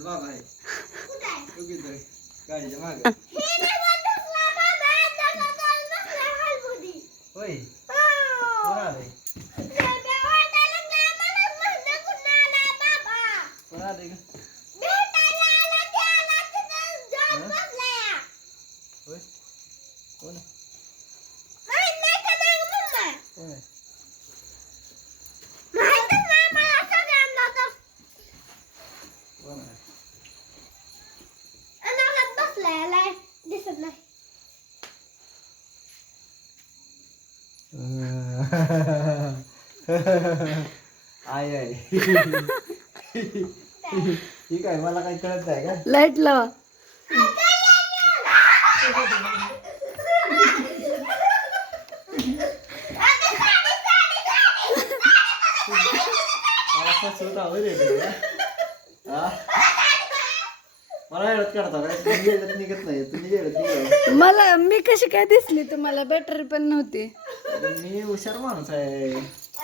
ती काय तिथं बाबा आहे कुठं आहे? बघितलं गाडीच्या मागे हे नाही बघितला बाबा, आता का बसला हलबुडी. होय हो. कोण आलंय बेबे ओरडायला लागला, आम्हालाच म्हणलं कुठं आलाय बाबा. कोण आलंय का भेटायला आला ते आला तिथं जाऊन हं? बसलाय. होय कोण माहीत नाही का नाही मम्मा? कोण आहे माहीतच नाही मला सगळ्यांना तर. कोण आहे अनाघात बसलाय, आलाय. दिसत नाही आय आय ठीक आहे मला काही कळत नाही का? लाइट लावा हा? मला एवढत काढता काय? तुम्ही येडत निघत नाही तुम्ही येडत निघत मला मी कशी काय दिसली तुम्हाला? बॅटरी पण नव्हती. मी हुशार माणूस आहे.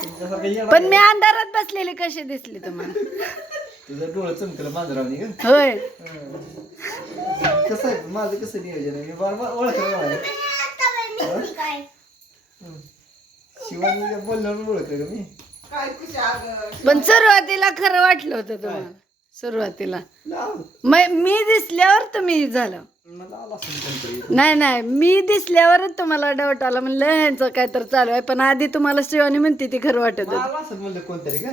तुमच्यासारखं पण मी अंधारात बसलेली कशी दिसली तुम्हाला? तुझं डोळं चमकलं मांजरावनी होय. कसं आहे? माझं कसं नियोजन आहे? मी बार बार ओळखलं मला. आता बाई मी काय शिवानी बोलल्यावर ओळखलं का मी? पण सुरुवातीला खरं वाटलं होतं तुम्हाला. सुरुवातीला. मै- मी दिसल्यावर तुम्ही झालं. मला आला असेल कोणतरी. नाही नाही. मी दिसल्यावरच तुम्हाला डाऊट आला. म्हणलं ह्यांचं काय तर चालू आहे. पण आधी तुम्हाला शिवानी म्हणते ती खरं वाटत होतं. आला असेल म्हणलं कोणतरी का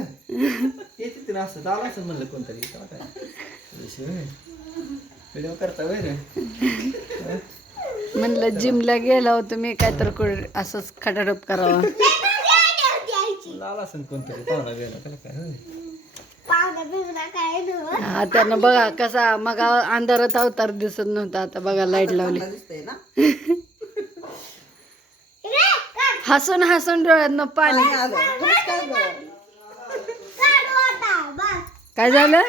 असं आला म्हणलं कोणतरी. तेव्हा काय व्हिडिओ करता वय रे. म्हणलं जिमला गेला होतो मी काय तर कुठं असंच खटाटप करावा. मला आला असेल कोणतरी. पाहुणा गेला त्याला काय होय. पाहुणा बिवणा काय नव्हतं. हा त्यानं बघा कसा मग अंधारात अवतार दिसत नव्हता. आता बघा लाइट लावली. हसून हसून डोळ्यातनं पाणी. काढू आता, बस. काय झालं?